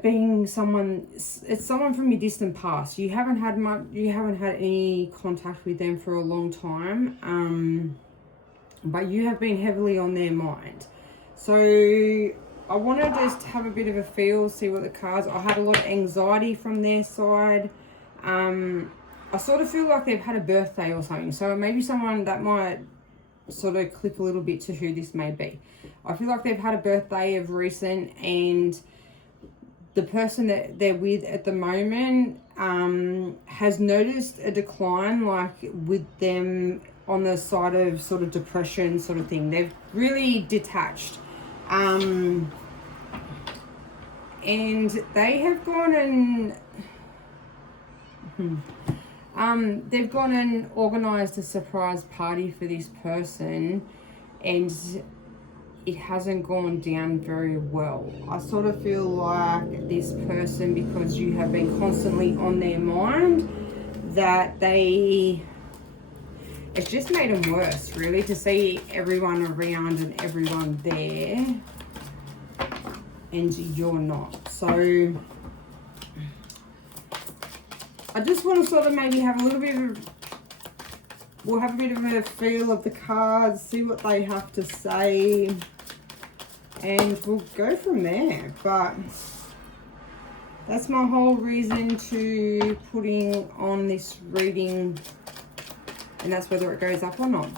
being someone, it's someone from your distant past. You haven't had any contact with them for a long time, but you have been heavily on their mind. So I want to just have a bit of a feel, see what the cards. I had a lot of anxiety from their side. I sort of feel like they've had a birthday or something, so maybe someone that might sort of click a little bit to who this may be. I feel like they've had a birthday of recent, and the person that they're with at the moment has noticed a decline, like with them on the side of sort of depression sort of thing. They've really detached. And they have gone and they've gone and organised a surprise party for this person, and it hasn't gone down very well. I sort of feel like this person, because you have been constantly on their mind, that it's just made them worse, really, to see everyone around and everyone there, and you're not. So I just want to sort of maybe have a little bit of, we'll have a bit of a feel of the cards, see what they have to say, and we'll go from there. But that's my whole reason to putting on this reading, and that's whether it goes up or not.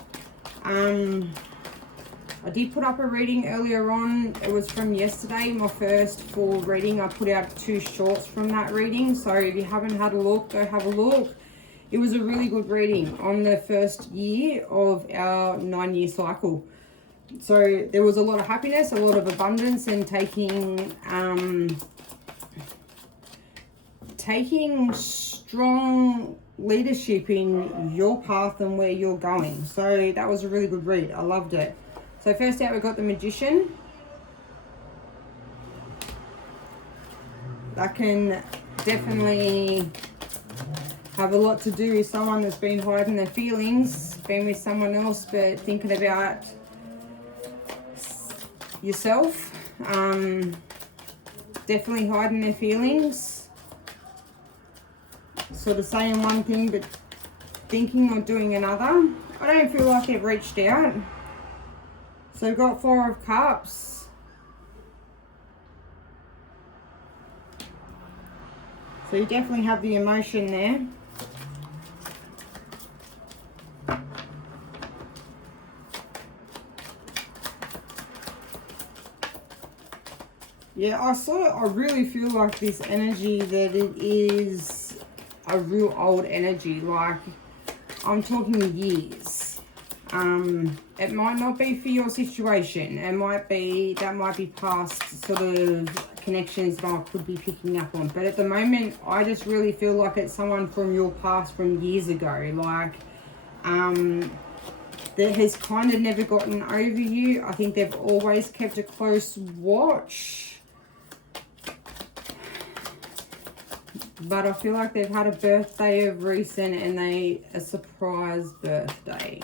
I did put up a reading earlier on. It was from yesterday, my first full reading. I put out 2 shorts from that reading, so if you haven't had a look, go have a look. It was a really good reading on the first year of our 9-year cycle. So there was a lot of happiness, a lot of abundance, and taking strong leadership in your path and where you're going. So that was a really good read. I loved it. So first out, we got the Magician. That can definitely have a lot to do with someone that's been hiding their feelings, been with someone else, but thinking about yourself. Definitely hiding their feelings. Sort of saying one thing, but thinking or doing another. I don't feel like they've reached out. So we've got 4 of Cups. So you definitely have the emotion there. Yeah, I really feel like this energy, that it is a real old energy. Like, I'm talking years. It might not be for your situation. That might be past sort of connections that I could be picking up on. But at the moment, I just really feel like it's someone from your past, from years ago. Like, that has kind of never gotten over you. I think they've always kept a close watch. But I feel like they've had a birthday of recent, and a surprise birthday.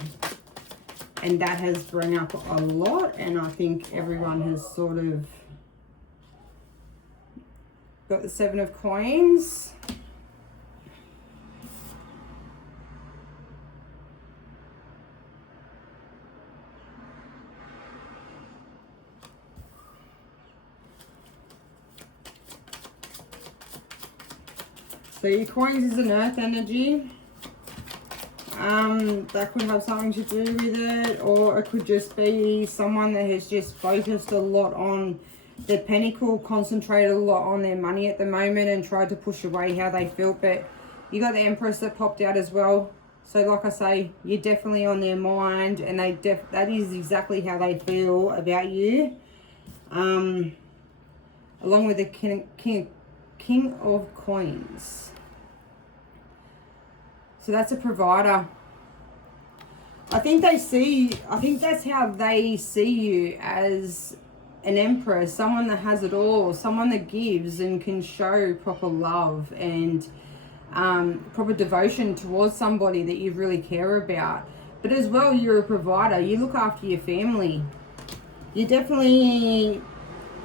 And that has brought up a lot, and I think everyone has sort of got the 7 of Coins. So your coins is an earth energy. That could have something to do with it, or it could just be someone that has just focused a lot on the Pentacle, concentrated a lot on their money at the moment, and tried to push away how they felt. But you got the Empress that popped out as well. So like I say, you're definitely on their mind, and that is exactly how they feel about you. Along with the King of Coins. So that's a provider. I think that's how they see you, as an Empress, someone that has it all, someone that gives and can show proper love and proper devotion towards somebody that you really care about. But as well, you're a provider. You look after your family. You definitely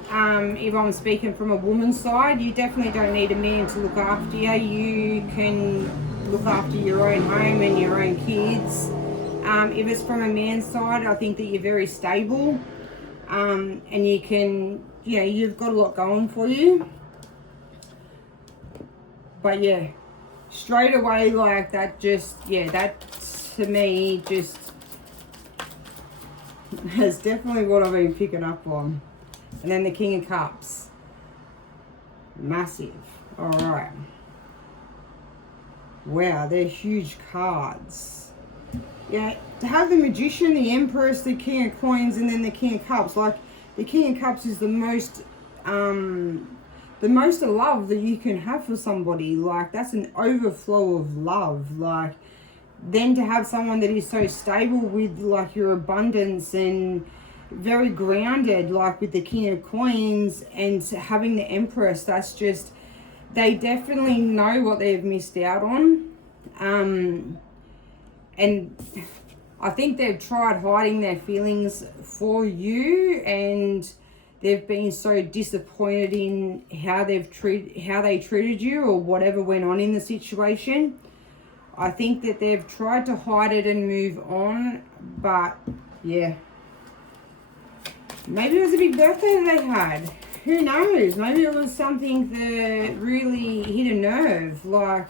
if I'm speaking from a woman's side, you definitely don't need a man to look after you. You can look after your own home and your own kids. If it's from a man's side, I think that you're very stable, and you can, you know, you've got a lot going for you. But yeah, straight away, like that, just, yeah, that to me just is definitely what I've been picking up on. And then the King of Cups, massive. All right. Wow, they're huge cards. Yeah, to have the Magician, the Empress, the King of Coins, and then the King of Cups. Like, the King of Cups is the most love that you can have for somebody. Like, that's an overflow of love. Like, then to have someone that is so stable with, like, your abundance and very grounded, like with the King of Coins and having the Empress, that's just, they definitely know what they've missed out on. And I think they've tried hiding their feelings for you, and they've been so disappointed in how they treated you or whatever went on in the situation. I think that they've tried to hide it and move on, but yeah. Maybe it was a big birthday that they had. Who knows? Maybe it was something that really hit a nerve. Like,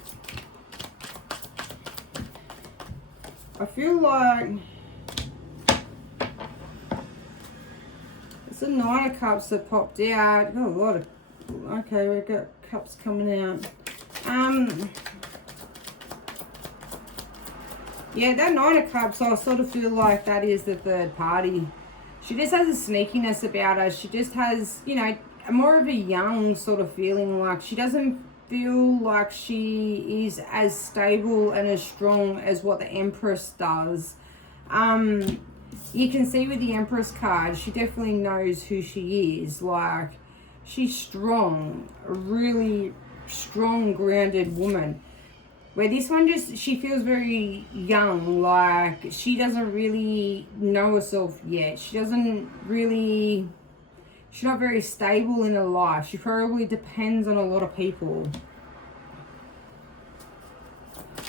I feel like it's a Nine of Cups that popped out. Got a lot of, okay, we've got cups coming out. Yeah, that Nine of Cups, I sort of feel like that is the third party. She just has a sneakiness about her. She just has, you know, more of a young sort of feeling. Like, she doesn't feel like she is as stable and as strong as what the Empress does. You can see with the Empress card, she definitely knows who she is. Like, she's strong, a really strong, grounded woman. Where this one just, she feels very young, like she doesn't really know herself yet. She doesn't really, she's not very stable in her life. She probably depends on a lot of people.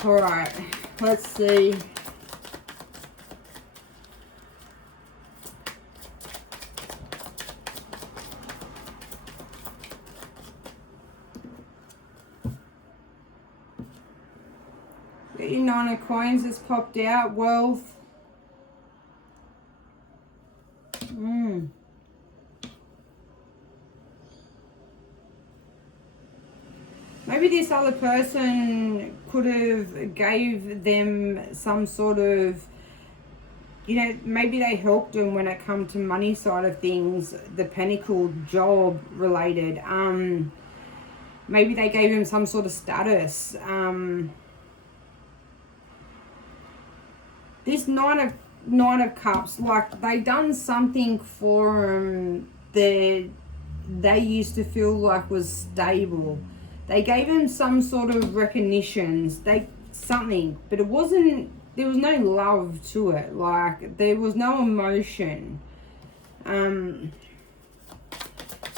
All right, let's see. Your Nine of Coins has popped out. Wealth. Maybe this other person could have gave them some sort of, you know, maybe they helped them when it come to money side of things, the Pentacle job related. Maybe they gave him some sort of status. This Nine of Cups, like, they done something for him that they used to feel like was stable. They gave him some sort of recognitions, something, but it wasn't, there was no love to it. Like, there was no emotion.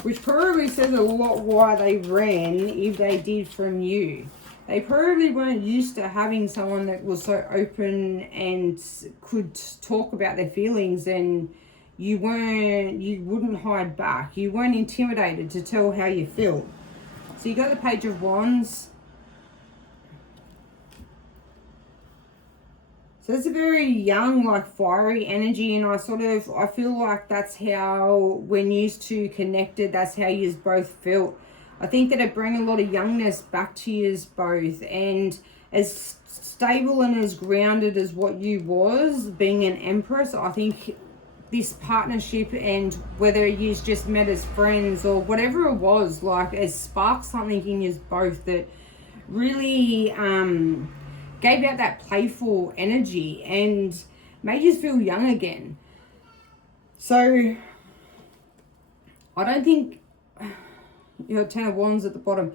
Which probably says a lot why they ran, if they did, from you. They probably weren't used to having someone that was so open and could talk about their feelings, and you wouldn't hide back. You weren't intimidated to tell how you felt. So you got the Page of Wands. So it's a very young, like, fiery energy, and I feel like that's how, when you two connected, that's how you both felt. I think that it bring a lot of youngness back to you both, and as stable and as grounded as what you was, being an Empress, I think this partnership, and whether you just met as friends or whatever it was, like, it sparked something in you both that really gave out that playful energy and made you feel young again. So I don't think, you know, Ten of Wands at the bottom,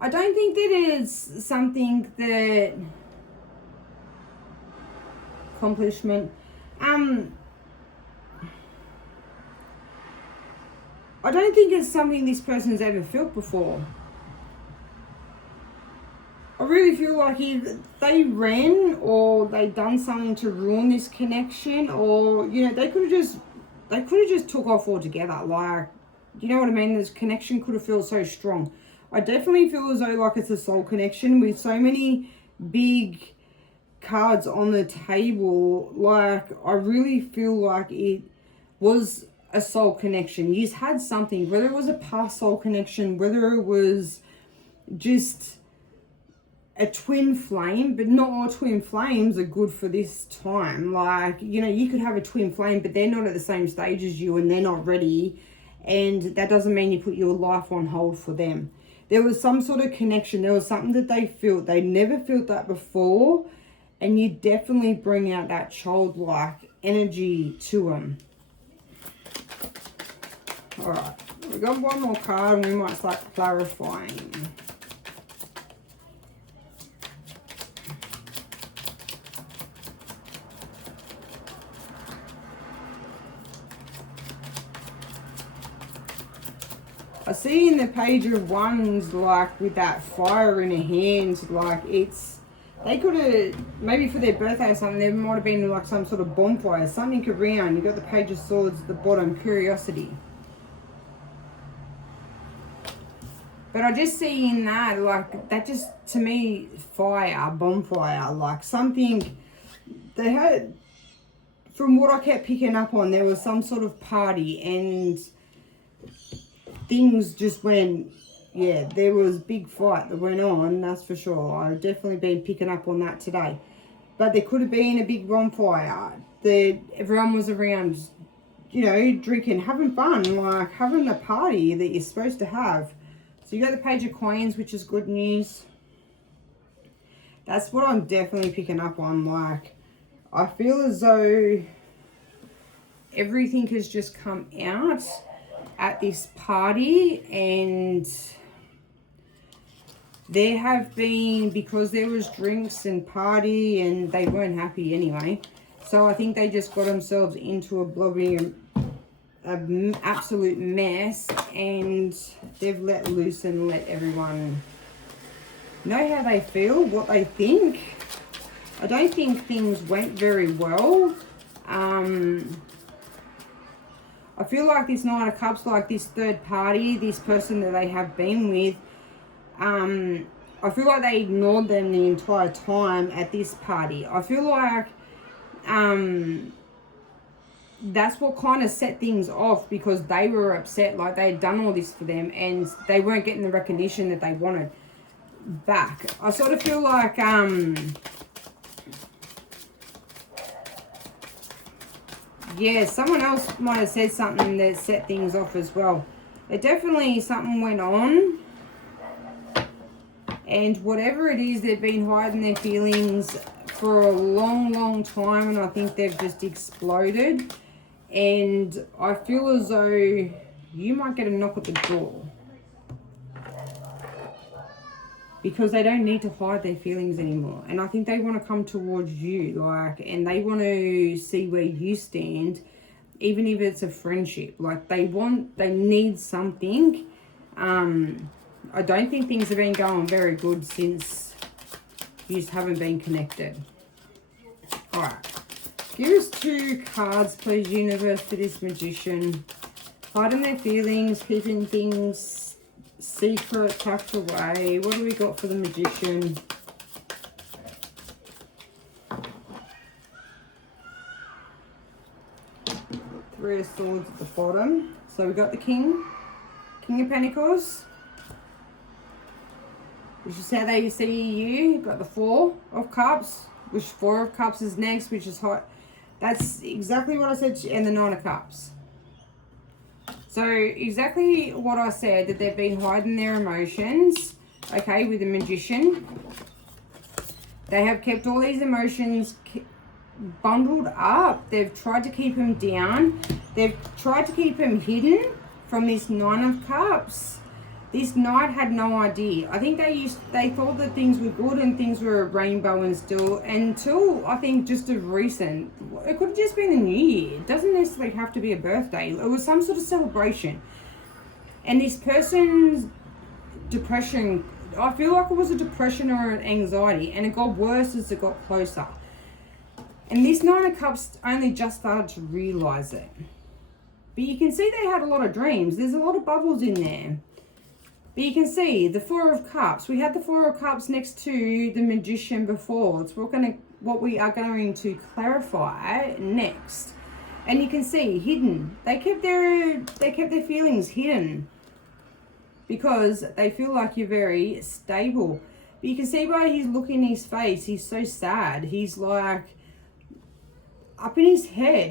I don't think that it's something that accomplishment. I I don't think it's something this person's ever felt before. I really feel like if they ran or they done something to ruin this connection, or, you know, they could have just took off altogether. Like, you know what I mean? This connection could have felt so strong. I definitely feel as though like it's a soul connection with so many big cards on the table. Like, I really feel like it was a soul connection. You had something, whether it was a past soul connection, whether it was just a twin flame, but not all twin flames are good for this time. Like, you know, you could have a twin flame, but they're not at the same stage as you and they're not ready. And that doesn't mean you put your life on hold for them. There was some sort of connection. There was something that they felt. They never felt that before. And you definitely bring out that childlike energy to them. All right. We've got one more card and we might start clarifying. I see in the Page of Wands, like with that fire in her hands, like it's, they could have, maybe for their birthday or something, there might have been like some sort of bonfire, something around. You got the Page of Swords at the bottom, curiosity. But I just see in that, like, that just, to me, fire, bonfire, like something, they had, from what I kept picking up on, there was some sort of party and things just went, yeah, there was a big fight that went on, that's for sure. I've definitely been picking up on that today. But there could have been a big bonfire. Everyone was around, you know, drinking, having fun, like having a party that you're supposed to have. So you got the Page of Coins, which is good news. That's what I'm definitely picking up on. Like, I feel as though everything has just come out at this party, and there have been, because there was drinks and party and they weren't happy anyway, so I think they just got themselves into a blogging absolute mess, and they've let loose and let everyone know how they feel, what they think. I don't think things went very well. I feel like this Knight of Cups, like this third party, this person that they have been with, I feel like they ignored them the entire time at this party. I feel like that's what kind of set things off, because they were upset, like they had done all this for them and they weren't getting the recognition that they wanted back. I sort of feel like yeah, someone else might have said something that set things off as well. It definitely, something went on. And whatever it is, they've been hiding their feelings for a long, long time. And I think they've just exploded. And I feel as though you might get a knock at the door. Because they don't need to hide their feelings anymore. And I think they want to come towards you, like, and they want to see where you stand, even if it's a friendship. Like, they need something. I don't think things have been going very good since you just haven't been connected. Alright. Give us 2 cards, please, universe, for this magician. Hiding their feelings, keeping things secret, tucked away. What do we got for the magician? Three of Swords at the bottom. So we got the King of Pentacles, which is how they see you. Got the Four of Cups, which 4 of Cups is next, which is hot. That's exactly what I said, and the 9 of Cups. So exactly what I said, that they've been hiding their emotions, okay, with the magician. They have kept all these emotions bundled up. They've tried to keep them down. They've tried to keep them hidden from this 9 of Cups. This Knight had no idea. I think they thought that things were good and things were a rainbow and still, until I think just of recent. It could have just been the New Year. It doesn't necessarily have to be a birthday. It was some sort of celebration. And this person's depression, I feel like it was a depression or an anxiety, and it got worse as it got closer. And this Nine of Cups only just started to realise it. But you can see they had a lot of dreams. There's a lot of bubbles in there. But you can see the Four of Cups. We had the Four of Cups next to the Magician before. It's what we are going to clarify next. And you can see hidden. They kept their feelings hidden because they feel like you're very stable. But you can see by his look in his face, he's so sad. He's like up in his head.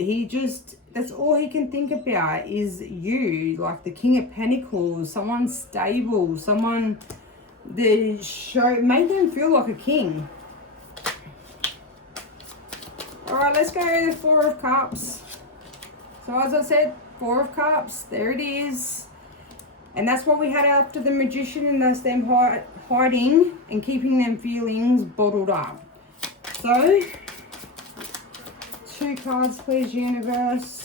That's all he can think about is you, like the King of Pentacles, someone stable, someone that made them feel like a king. All right, let's go to the Four of Cups. So as I said, Four of Cups, there it is. And that's what we had after the Magician, and that's them hiding and keeping them feelings bottled up. So, 2 cards, please, universe.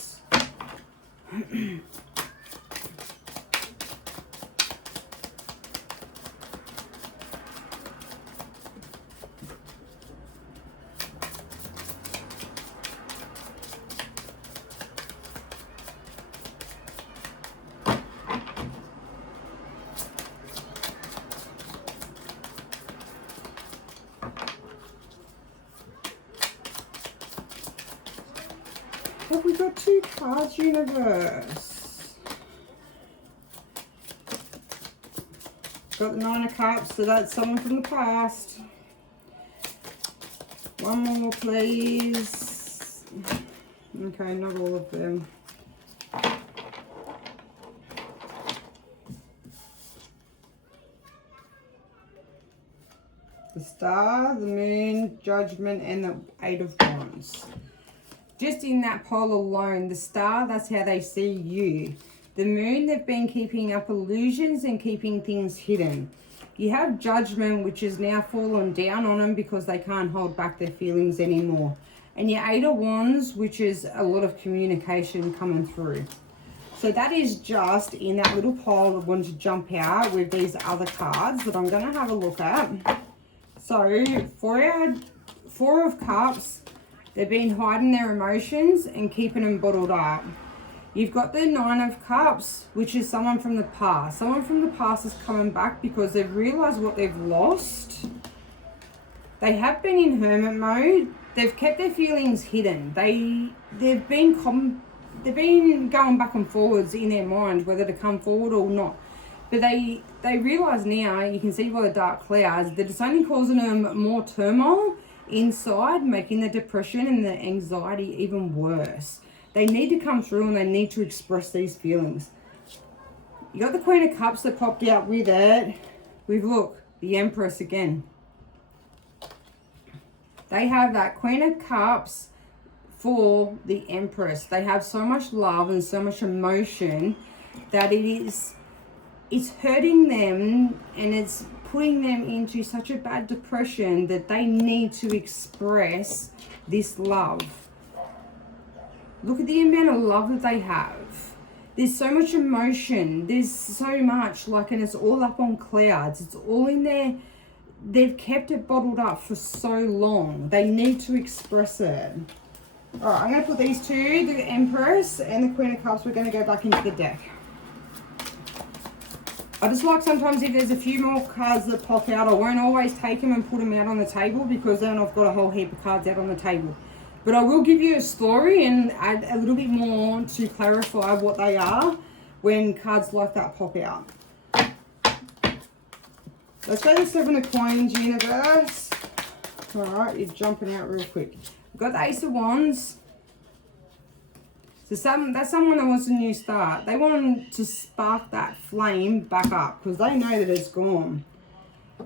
Have we got 2 cards, universe? Got the Nine of Cups, so that's someone from the past. One more, please. Okay, not all of them. The Star, the Moon, Judgment, and the Eight of Wands. Just in that pole alone, the Star, that's how they see you. The Moon, they've been keeping up illusions and keeping things hidden. You have Judgment, which is now fallen down on them because they can't hold back their feelings anymore. And your Eight of Wands, which is a lot of communication coming through. So that is just in that little pile that wanted to jump out with these other cards that I'm going to have a look at. So for our Four of Cups, they've been hiding their emotions and keeping them bottled up. You've got the Nine of Cups, which is someone from the past. Someone from the past is coming back because they've realised what they've lost. They have been in hermit mode. They've kept their feelings hidden. They've been going back and forwards in their mind whether to come forward or not. But they realise now, you can see by the dark clouds, that it's only causing them more turmoil inside, making the depression and the anxiety even worse. They need to come through and they need to express these feelings. You got the Queen of Cups that popped out with it. Look, the Empress again. They have that Queen of Cups for the Empress. They have so much love and so much emotion that it's hurting them, and it's putting them into such a bad depression that they need to express this love. Look at the amount of love that they have. There's so much emotion. There's so much, and it's all up on clouds. It's all in there. They've kept it bottled up for so long. They need to express it. All right, I'm going to put these two, the Empress and the Queen of Cups, we're going to go back into the deck. I just like sometimes if there's a few more cards that pop out, I won't always take them and put them out on the table because then I've got a whole heap of cards out on the table. But I will give you a story and add a little bit more to clarify what they are when cards like that pop out. Let's go to the Seven of Coins, universe. All right, you're jumping out real quick. We've got the Ace of Wands. So that's someone that wants a new start. They want to spark that flame back up because they know that it's gone.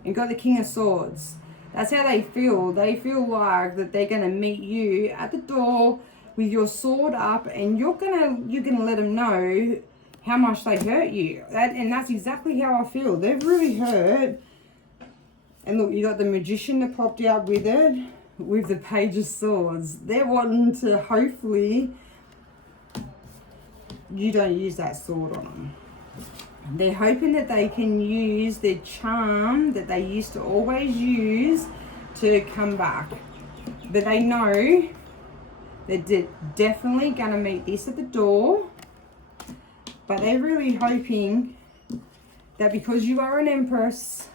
And got the King of Swords. That's how they feel. They feel like that they're going to meet you at the door with your sword up, and you're gonna let them know how much they hurt you. And that's exactly how I feel. They've really hurt. And look, you got the Magician that popped out with it, with the Page of Swords. They're wanting to hopefully you don't use that sword on them. They're hoping that they can use their charm that they used to always use to come back. But they know they're definitely going to meet this at the door. But they're really hoping that because you are an Empress,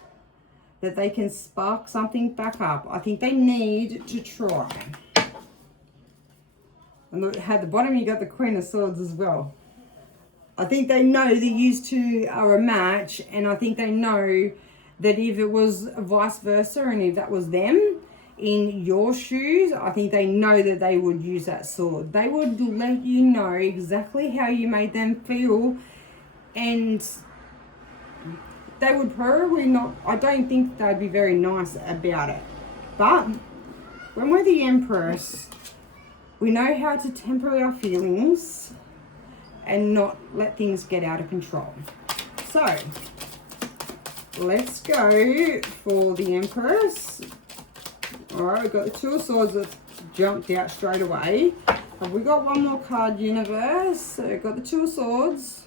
that they can spark something back up. I think they need to try. And look, at the bottom you got the Queen of Swords as well. I think they know that you two are a match, and I think they know that if it was vice versa and if that was them in your shoes, I think they know that they would use that sword. They would let you know exactly how you made them feel, and they would probably not, I don't think they'd be very nice about it. But when we're the Empress, we know how to temper our feelings and not let things get out of control. So, let's go for the Empress. Alright, we've got the Two of Swords that jumped out straight away. Have we got one more card, Universe? So we've got the Two of Swords.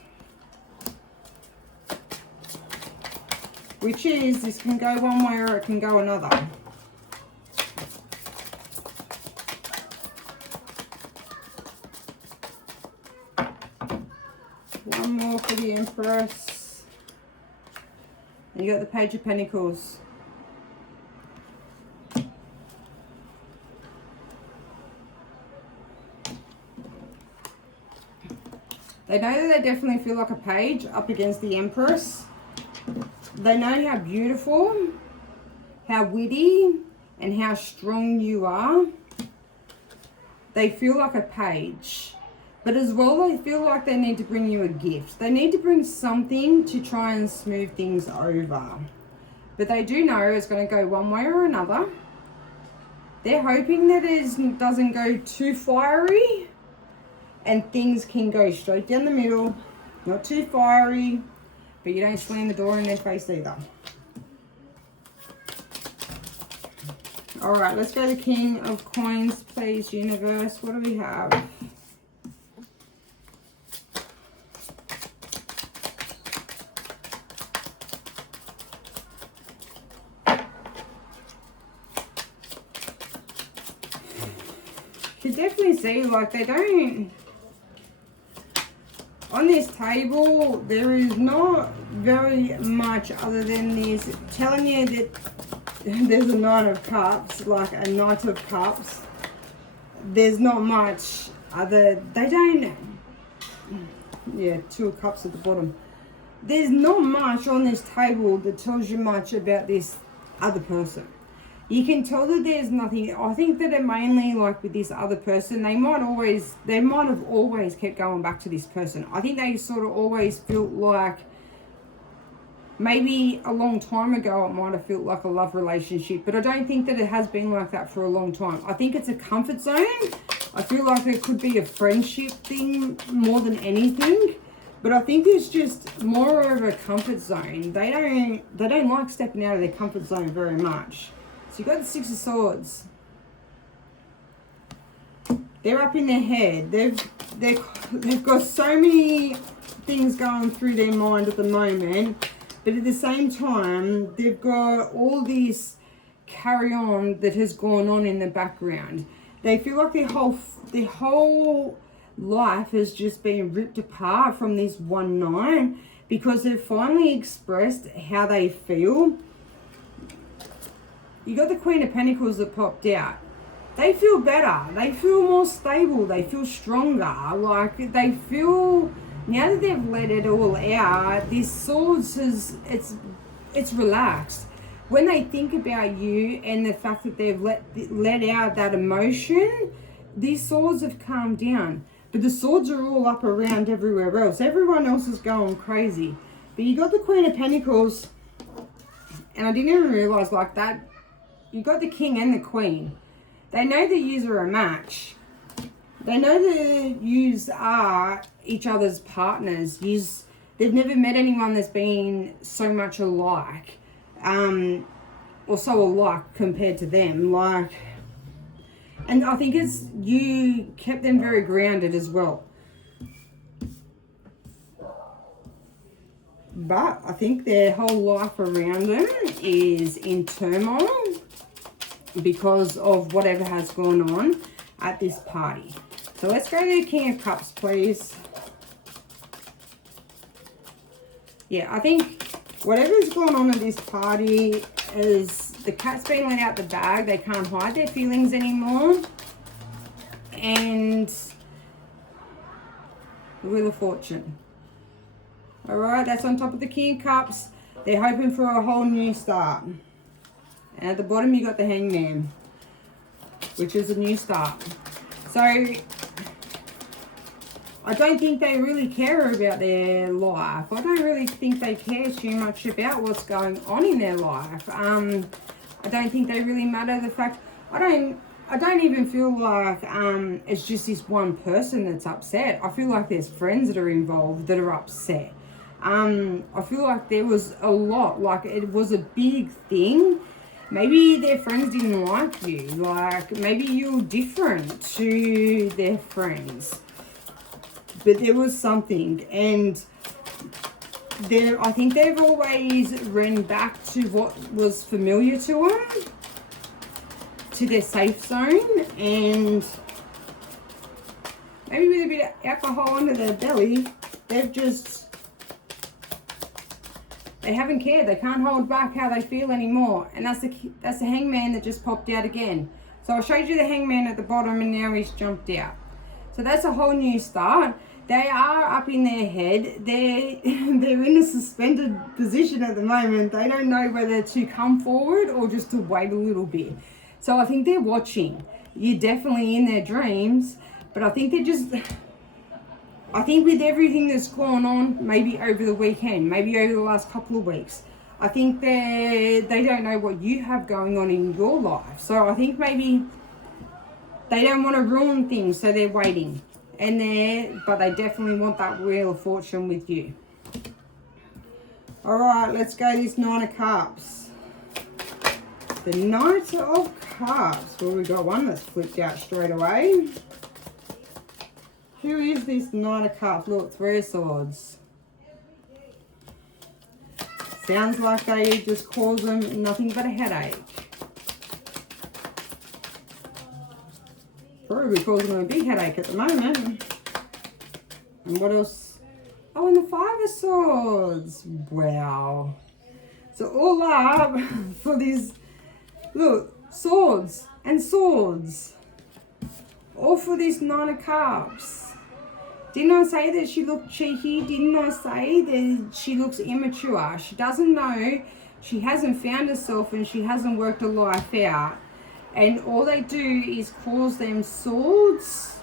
Which is, this can go one way or it can go another. One more for the Empress. And you got the Page of Pentacles. They know that they definitely feel like a page up against the Empress. They know how beautiful, how witty, and how strong you are. They feel like a page. But as well, they feel like they need to bring you a gift. They need to bring something to try and smooth things over. But they do know it's going to go one way or another. They're hoping that it doesn't go too fiery and things can go straight down the middle. Not too fiery, but you don't slam the door in their face either. Alright, let's go to King of Coins, please, Universe. What do we have? You can definitely see, like, they don't... On this table, there is not very much other than this telling you that there's a Nine of Cups, like a Knight of Cups. There's not much other, they don't, yeah, Two of Cups at the bottom. There's not much on this table that tells you much about this other person. You can tell that there's nothing. I think that it mainly, like with this other person, they might have always kept going back to this person. I think they sort of always felt like maybe a long time ago it might have felt like a love relationship, but I don't think that it has been like that for a long time. I think it's a comfort zone. I feel like it could be a friendship thing more than anything, but I think it's just more of a comfort zone. They don't like stepping out of their comfort zone very much. So you've got the Six of Swords. They're up in their head. They've got so many things going through their mind at the moment, but at the same time, they've got all this carry on that has gone on in the background. They feel like their whole life has just been ripped apart from this one night because they've finally expressed how they feel. You got the Queen of Pentacles that popped out. They feel better. They feel more stable. They feel stronger. Like, they feel, now that they've let it all out, this Swords it's relaxed. When they think about you and the fact that they've let out that emotion, these Swords have calmed down. But the Swords are all up around everywhere else. Everyone else is going crazy. But you got the Queen of Pentacles, and I didn't even realize like that. You got the King and the Queen. They know that yous are a match. They know that yous are each other's partners. They've never met anyone that's been so much alike, or so alike compared to them. Like, and I think it's you kept them very grounded as well. But I think their whole life around them is in turmoil because of whatever has gone on at this party. So let's go to the King of Cups, please. Yeah, I think whatever's going on at this party is the cat's been let out the bag. They can't hide their feelings anymore. And the Wheel of Fortune. Alright, that's on top of the King of Cups. They're hoping for a whole new start. And at the bottom you got the Hangman, which is a new start. So, I don't think they really care about their life. I don't really think they care too much about what's going on in their life. I don't think they really matter. The fact, I don't even feel like it's just this one person that's upset. I feel like there's friends that are involved that are upset. I feel like there was a lot, like it was a big thing. Maybe their friends didn't like you. Like maybe you're different to their friends. But there was something, and I think they've always ran back to what was familiar to them, to their safe zone, and maybe with a bit of alcohol under their belly, they haven't cared. They can't hold back how they feel anymore, and that's the Hangman that just popped out again. So I showed you the Hangman at the bottom, and now he's jumped out. So that's a whole new start. They are up in their head. They're in a suspended position at the moment. They don't know whether to come forward or just to wait a little bit. So I think they're watching. You're definitely in their dreams, but I think I think with everything that's gone on, maybe over the weekend, maybe over the last couple of weeks, I think they don't know what you have going on in your life. So I think maybe they don't want to ruin things, so they're waiting. But they definitely want that Wheel of Fortune with you. Alright, let's go this Nine of Cups. The Knight of Cups. Well, we got one that's flipped out straight away. Who is this Knight of Cups? Look, Three of Swords. Sounds like they just cause them nothing but a headache. Probably causing them a big headache at the moment. And what else? Oh, and the Five of Swords. Wow. So all up for this, look, swords and swords. All for this Nine of Cups. Didn't I say that she looked cheeky? Didn't I say that she looks immature? She doesn't know. She hasn't found herself and she hasn't worked her life out. And all they do is cause them swords,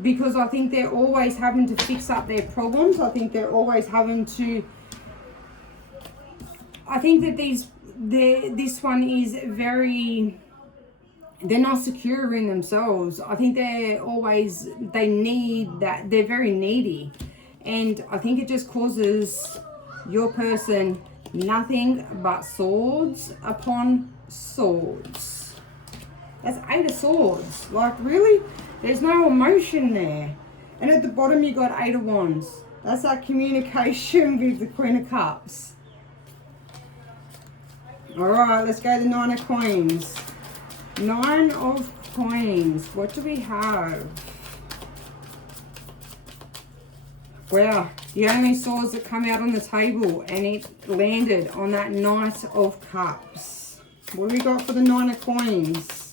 because I think they're always having to fix up their problems. I think they're always having to, I think that this one is very, they're not secure in themselves. I think they need that, they're very needy. And I think it just causes your person nothing but swords upon swords. That's Eight of Swords. Like, really? There's no emotion there. And at the bottom you got Eight of Wands. That's that communication with the Queen of Cups. Alright, let's go to Nine of Coins. Nine of Coins. What do we have? Wow, the only swords that come out on the table, and it landed on that Knight of Cups. What do we got for the Nine of Coins?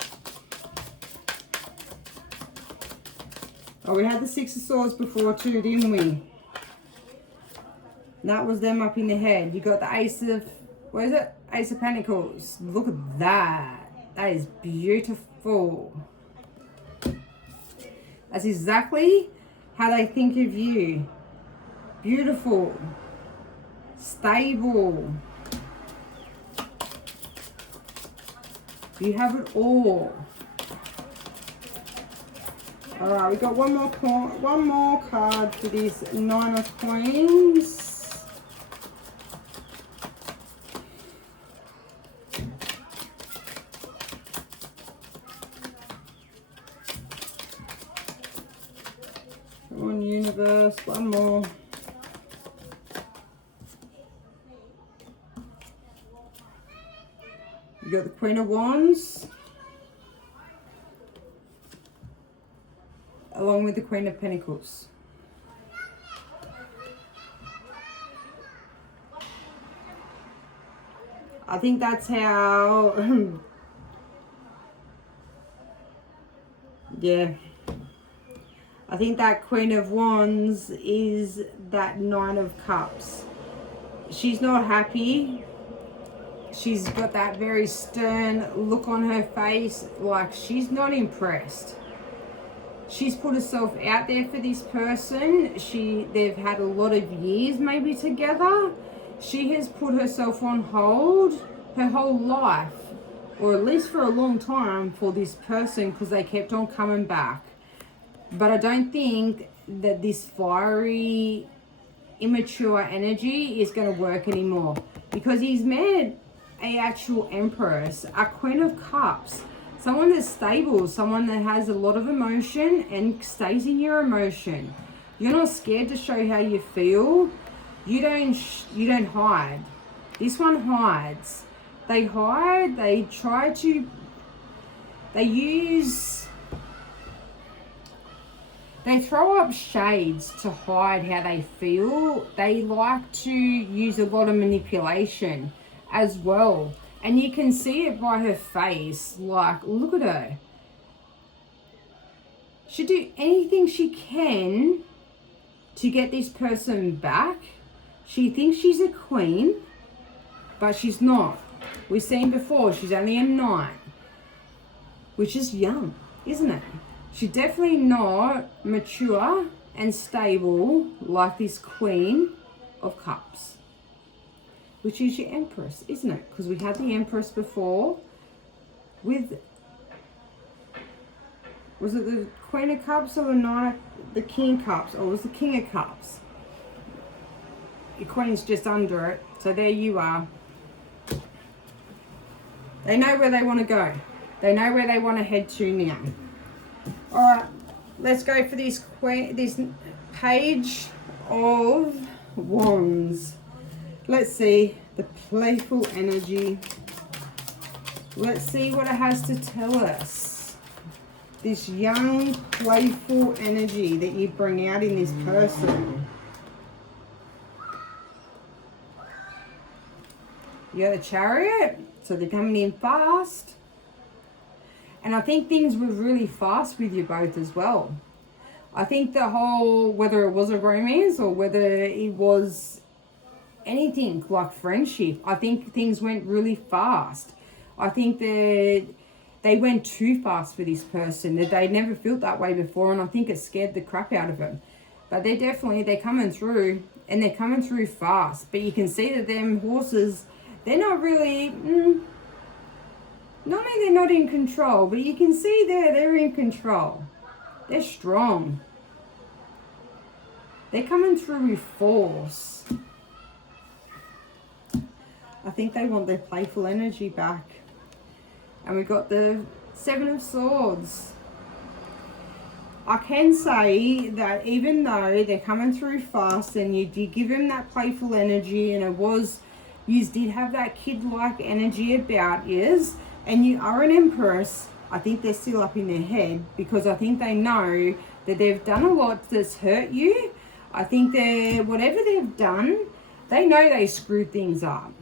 Oh, we had the Six of Swords before too, didn't we? That was them up in the head. You got the Ace of, what is it? Ace of Pentacles. Look at that. That is beautiful. That's exactly how they think of you. Beautiful. Stable. You have it all. Alright, we got one more card for this Nine of Coins. Come on, universe, one more. You got the Queen of Wands, along with the Queen of Pentacles. I think that's how, yeah. I think that Queen of Wands is that Nine of Cups. She's not happy. She's got that very stern look on her face, like she's not impressed. She's put herself out there for this person. They've had a lot of years maybe together. She has put herself on hold her whole life, or at least for a long time, for this person, because they kept on coming back. But I don't think that this fiery, immature energy is going to work anymore, because he's met a actual Empress, a Queen of Cups, someone that's stable, someone that has a lot of emotion and stays in your emotion. You're not scared to show how you feel. You don't hide. This one hides. They hide. They throw up shades to hide how they feel. They like to use a lot of manipulation as well. And you can see it by her face. Like, look at her. She'll do anything she can to get this person back. She thinks she's a queen, but she's not. We've seen before, she's only a 9, which is young, isn't it? She's definitely not mature and stable like this Queen of Cups, which is your Empress, isn't it? Because we had the Empress before with, was it the Queen of Cups or the King of Cups, or was the King of Cups? Your Queen's just under it, so there you are. They know where they want to go. They know where they want to head to now. All right, let's go for this Page of Wands. Let's see the playful energy. Let's see what it has to tell us. This young, playful energy that you bring out in this person. You got the Chariot, so they're coming in fast. And I think things were really fast with you both as well. I think the whole, whether it was a romance or whether it was anything like friendship, I think things went really fast. I think that they went too fast for this person, that they never felt that way before, and I think it scared the crap out of them. But they're coming through, and they're coming through fast. But you can see that them horses, they're not really, not only they're not in control, but you can see they're in control. They're strong. They're coming through with force. I think they want their playful energy back. And we've got the Seven of Swords. I can say that even though they're coming through fast and you did give them that playful energy, and you did have that kid-like energy about yous, and you are an Empress, I think they're still up in their head, because I think they know that they've done a lot that's hurt you. I think whatever they've done, they know they screwed things up.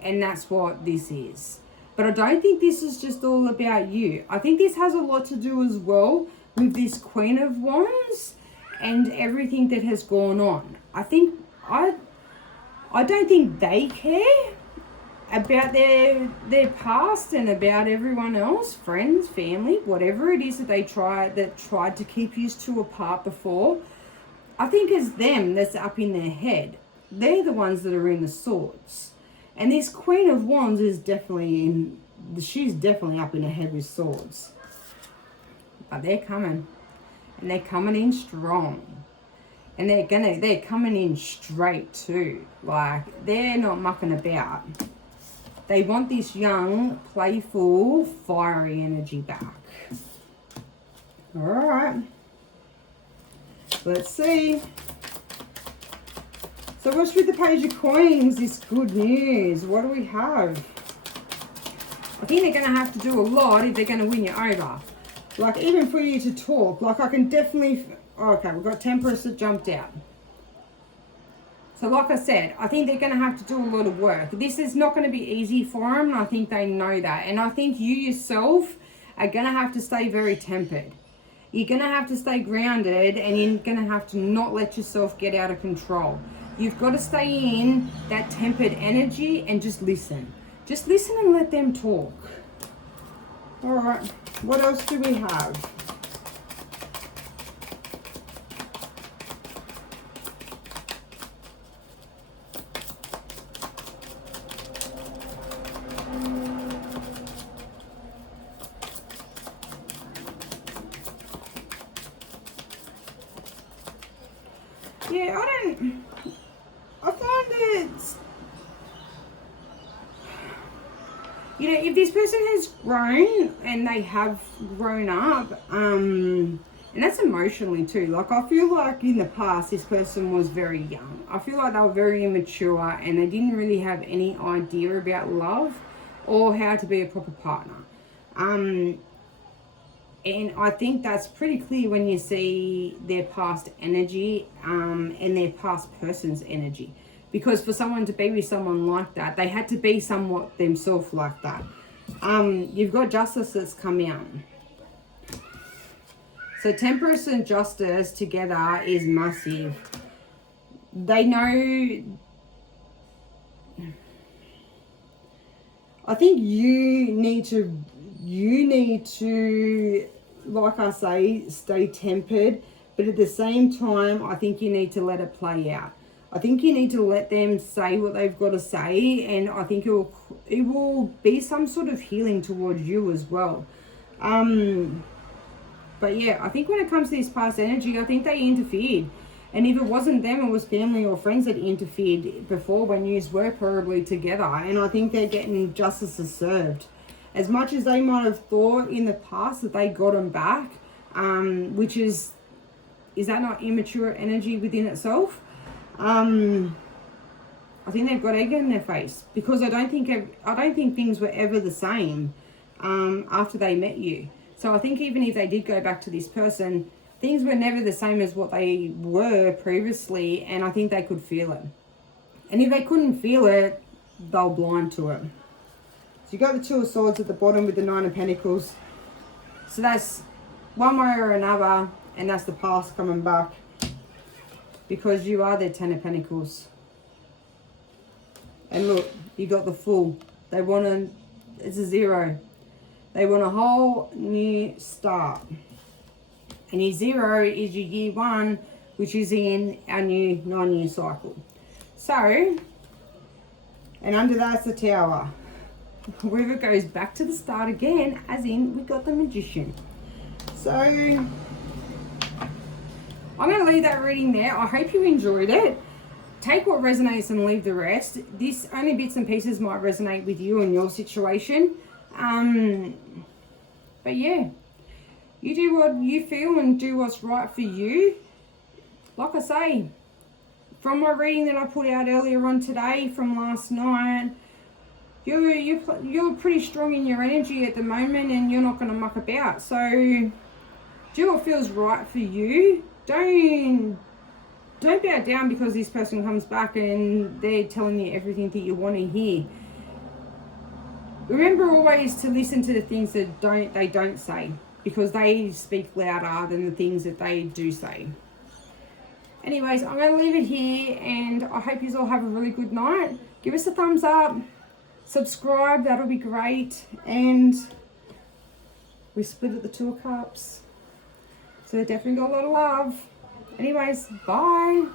And that's what this is. But I don't think this is just all about you. I think this has a lot to do as well with this Queen of Wands and everything that has gone on. I don't think they care about their past and about everyone else, friends, family, whatever it is that they tried to keep you two apart before. I think it's them that's up in their head. They're the ones that are in the swords. And this Queen of Wands is she's definitely up in her head with swords. But they're coming. And they're coming in strong. And they're coming in straight too. Like, they're not mucking about. They want this young, playful, fiery energy back. Alright. Let's see. So what's with the Page of Coins? This good news. What do we have? I think they're going to have to do a lot if they're going to win you over. Like, even for you to talk. Like, I can definitely... Okay, we've got Empress that jumped out. So like I said, I think they're going to have to do a lot of work. This is not going to be easy for them, and I think they know that. And I think you yourself are going to have to stay very tempered. You're going to have to stay grounded, and you're going to have to not let yourself get out of control. You've got to stay in that tempered energy and just listen. Just listen and let them talk. All right, what else do we have? Yeah, I find it, you know, if this person has grown and they have grown up, and that's emotionally too. Like, I feel like in the past, this person was very young. I feel like they were very immature and they didn't really have any idea about love or how to be a proper partner. And I think that's pretty clear when you see their past energy and their past person's energy. Because for someone to be with someone like that, they had to be somewhat themselves like that. You've got Justice that's come out. So Temperance and Justice together is massive. They know... I think you need to, like I say, stay tempered. But at the same time, I think you need to let it play out. I think you need to let them say what they've got to say, and I think it will be some sort of healing towards you as well. But yeah, I think when it comes to this past energy, I think they interfered. And if it wasn't them, it was family or friends that interfered before when you were probably together. And I think they're getting justice served. As much as they might have thought in the past that they got them back, which is that not immature energy within itself? I think they've got egg in their face, because I don't think things were ever the same after they met you. So I think even if they did go back to this person, things were never the same as what they were previously, and I think they could feel it. And if they couldn't feel it, they'll blind to it. So you got the Two of Swords at the bottom with the Nine of Pentacles. So that's one way or another, and that's the past coming back. Because you are their Ten of Pentacles. And look, you got the Fool. They want it's a 0. They want a whole new start. And your 0 is your year 1, which is in our new 9-year cycle. So, and under that's the Tower. River goes back to the start again, as in we got the Magician. So, I'm going to leave that reading there. I hope you enjoyed it. Take what resonates and leave the rest. This only bits and pieces might resonate with you and your situation. But yeah, you do what you feel and do what's right for you. Like I say, from my reading that I put out earlier on today, from last night, you're pretty strong in your energy at the moment, and you're not going to muck about. So do what feels right for you. Don't bow down because this person comes back and they're telling you everything that you want to hear. Remember always to listen to the things that they don't say, because they speak louder than the things that they do say. Anyways, I'm going to leave it here, and I hope you all have a really good night. Give us a thumbs up, subscribe, that'll be great. And we split at the Two of Cups, so definitely got a lot of love. Anyways, bye.